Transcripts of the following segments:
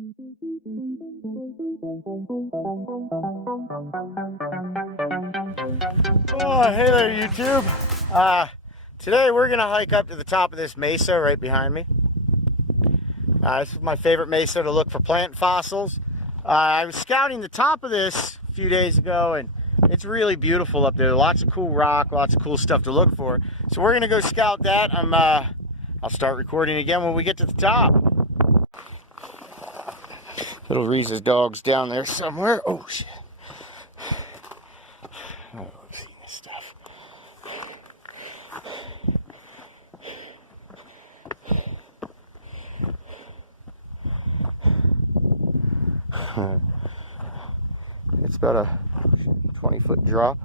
Oh, hey there, YouTube. Today we're gonna hike up to the top of this mesa right behind me. This is my favorite mesa to look for plant fossils. I was scouting the top of this a few days ago, and it's really beautiful up there. Lots of cool rock, lots of cool stuff to look for. So we're gonna go scout that. I'll start recording again when we get to the top. Little Reese's dog's down there somewhere. Oh shit. Oh, I've seen this stuff. It's about a 20-foot drop.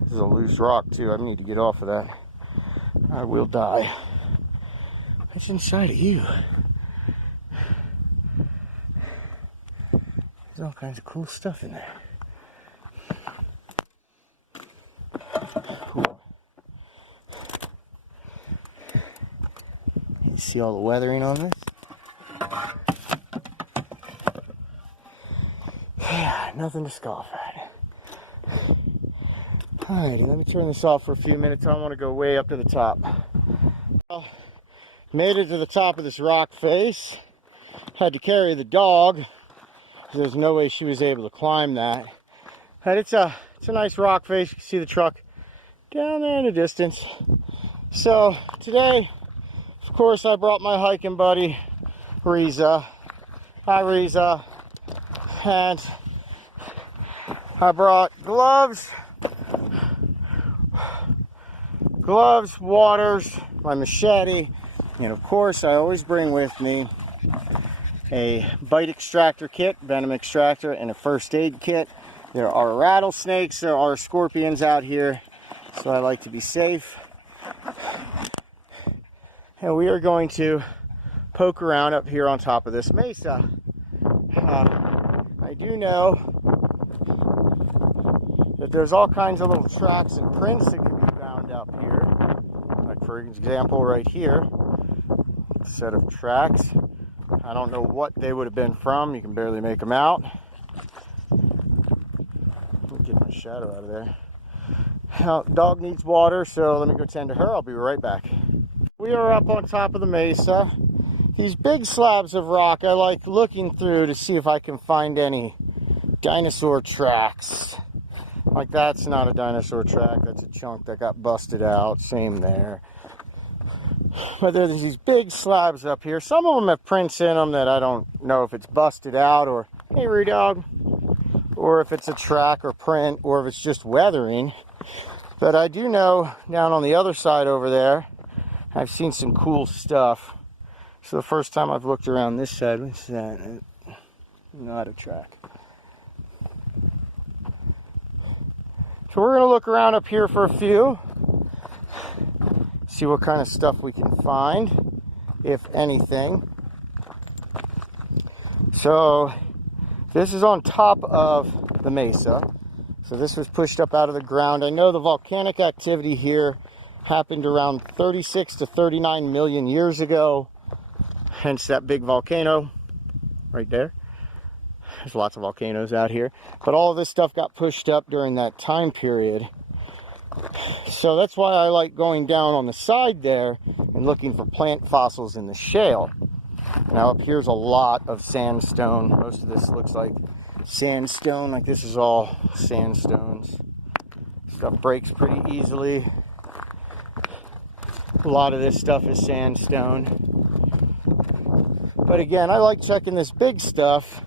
This is a loose rock too. I need to get off of that. I will die. What's inside of you? There's all kinds of cool stuff in there. Cool. You see all the weathering on this? Yeah, nothing to scoff at. Alrighty, let me turn this off for a few minutes. I want to go way up to the top. Well, made it to the top of this rock face. Had to carry the dog. There's no way she was able to climb that. But it's a nice rock face. You can see the truck down there in the distance. So today, of course, I brought my hiking buddy, Reza. Hi, Reza. And I brought gloves, waters, my machete, and of course I always bring with me a bite extractor kit, venom extractor, and a first aid kit. There are rattlesnakes, there are scorpions out here, so I like to be safe. And we are going to poke around up here on top of this mesa. I do know that there's all kinds of little tracks and prints that can be found up here. Like for example right here, a set of tracks. I don't know what they would have been from. You can barely make them out. Let me get my shadow out of there. Now, dog needs water, so let me go tend to her. I'll be right back. We are up on top of the mesa. These big slabs of rock I like looking through to see if I can find any dinosaur tracks. Like that's not a dinosaur track, that's a chunk that got busted out. Same there. But there's these big slabs up here. Some of them have prints in them that I don't know if it's busted out or, hey Ree dog, or if it's a track or print, or if it's just weathering. But I do know down on the other side over there, I've seen some cool stuff. So the first time I've looked around this side, what's that? Not a track. So we're going to look around up here for a few. See what kind of stuff we can find, if anything. So this is on top of the mesa. So this was pushed up out of the ground. I know the volcanic activity here happened around 36 to 39 million years ago. Hence that big volcano right there. There's lots of volcanoes out here. But all of this stuff got pushed up during that time period. So that's why I like going down on the side there and looking for plant fossils in the shale. Now up here's a lot of sandstone. Most of this looks like sandstone. Like this is all sandstones. Stuff breaks pretty easily. A lot of this stuff is sandstone. But again, I like checking this big stuff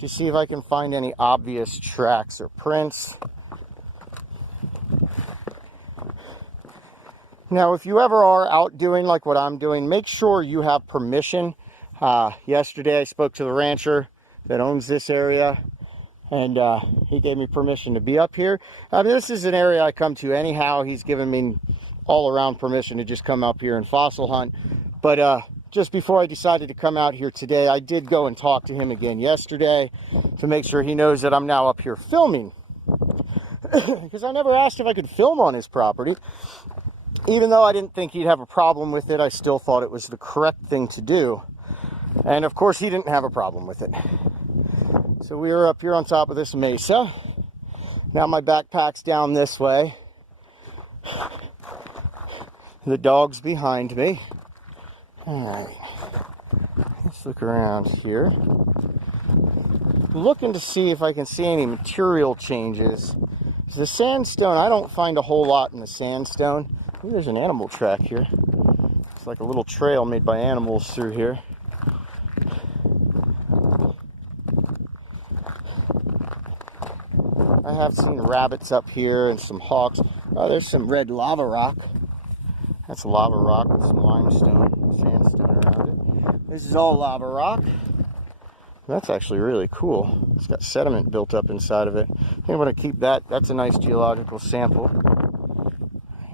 to see if I can find any obvious tracks or prints. Now, if you ever are out doing like what I'm doing, make sure you have permission. Yesterday, I spoke to the rancher that owns this area, and he gave me permission to be up here. I mean, this is an area I come to anyhow. He's given me all-around permission to just come up here and fossil hunt. But just before I decided to come out here today, I did go and talk to him again yesterday to make sure he knows that I'm now up here filming. Because I never asked if I could film on his property. Even though I didn't think he'd have a problem with it, I still thought it was the correct thing to do. And of course he didn't have a problem with it. So we are up here on top of this mesa. Now my backpack's down this way. The dog's behind me. Alright, let's look around here. Looking to see if I can see any material changes. The sandstone, I don't find a whole lot in the sandstone. Ooh, there's an animal track here. It's like a little trail made by animals through here. I have seen rabbits up here and some hawks. Oh, there's some red lava rock. That's lava rock with some limestone, sandstone around it. This is all lava rock. That's actually really cool. It's got sediment built up inside of it. I think I'm going to keep that. That's a nice geological sample.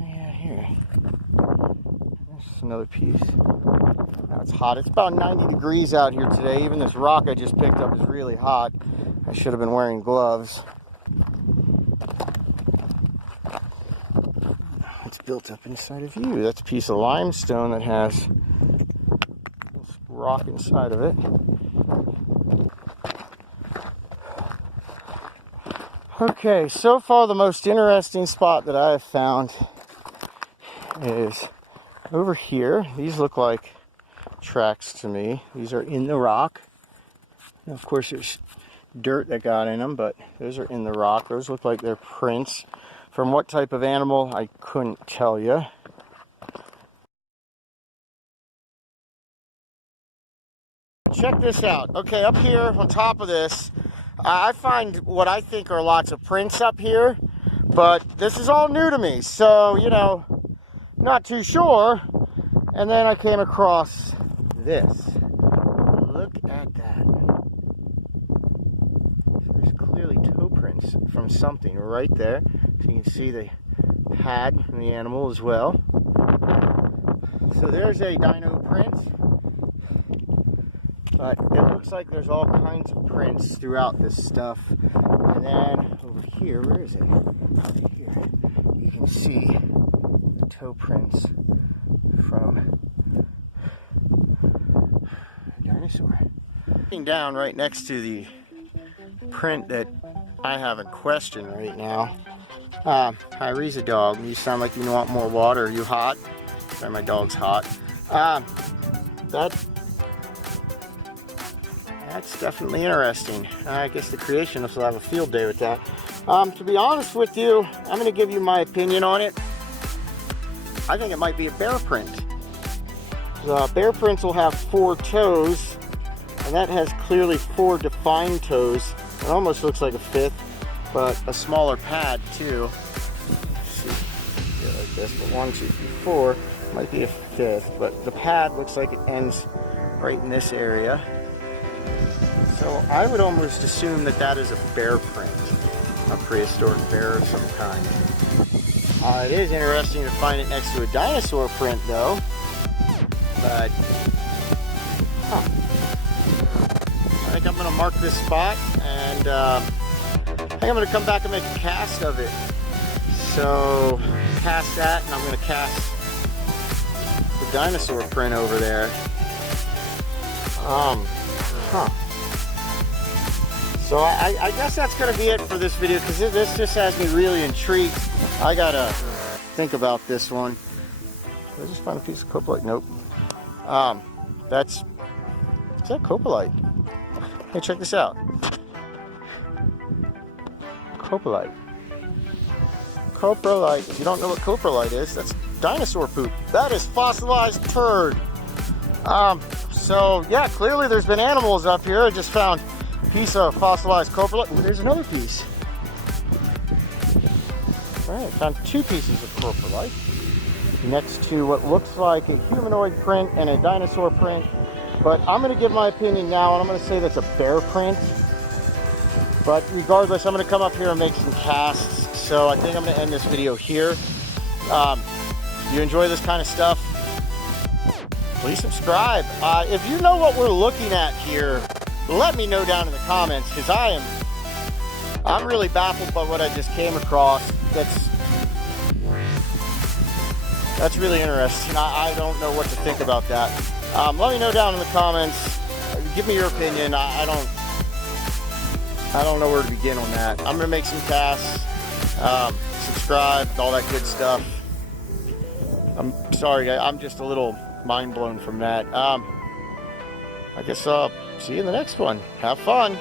Yeah, here. There's another piece. Now it's hot. It's about 90 degrees out here today. Even this rock I just picked up is really hot. I should have been wearing gloves. It's built up inside of you. That's a piece of limestone that has rock inside of it. Okay, so far the most interesting spot that I have found is over here. These look like tracks to me. These are in the rock. And of course there's dirt that got in them, but those are in the rock. Those look like they're prints. From what type of animal, I couldn't tell you. Check this out. Okay, up here on top of this, I find what I think are lots of prints up here, but this is all new to me, so, you know, not too sure. And then I came across this. Look at that. So there's clearly toe prints from something right there. So you can see the pad from the animal as well. So there's a dino print. But it looks like there's all kinds of prints throughout this stuff. And then over here, where is it? Right here. You can see the toe prints from a dinosaur. Looking down right next to the print that I have in question right now. Kyrie's a dog. You sound like you want more water. Are you hot? Sorry, my dog's hot. That's definitely interesting. I guess the creationists will have a field day with that. To be honest with you, I'm going to give you my opinion on it. I think it might be a bear print. Bear prints will have 4 toes, and that has clearly 4 defined toes. It almost looks like a 5th, but a smaller pad too. Let's see, yeah, like this, but 1, 2, 3, 4 might be a 5th, but the pad looks like it ends right in this area. So I would almost assume that that is a bear print, a prehistoric bear of some kind. It is interesting to find it next to a dinosaur print though, but I think I'm going to mark this spot, and I think I'm going to come back and make a cast of it. So cast that, and I'm going to cast the dinosaur print over there. So I guess that's going to be it for this video, because this just has me really intrigued. I got to think about this one. Did I just find a piece of copalite? Nope. Is that copalite? Hey, check this out. Copalite. Coprolite. If you don't know what coprolite is, that's dinosaur poop. That is fossilized turd. So yeah, clearly there's been animals up here. I just found piece of fossilized coprolite. Ooh, there's another piece. All right, found 2 pieces of coprolite next to what looks like a humanoid print and a dinosaur print. But I'm going to give my opinion now, and I'm going to say that's a bear print. But regardless, I'm going to come up here and make some casts. So I think I'm going to end this video here. You enjoy this kind of stuff, please subscribe. If you know what we're looking at here, let me know down in the comments, because I'm really baffled by what I just came across. That's really interesting. I don't know what to think about that. Let me know down in the comments. give me your opinion. I don't know where to begin on that. I'm gonna make some casts, subscribe, all that good stuff. I'm sorry, guys. I'm just a little mind blown from that. I guess I'll see you in the next one. Have fun.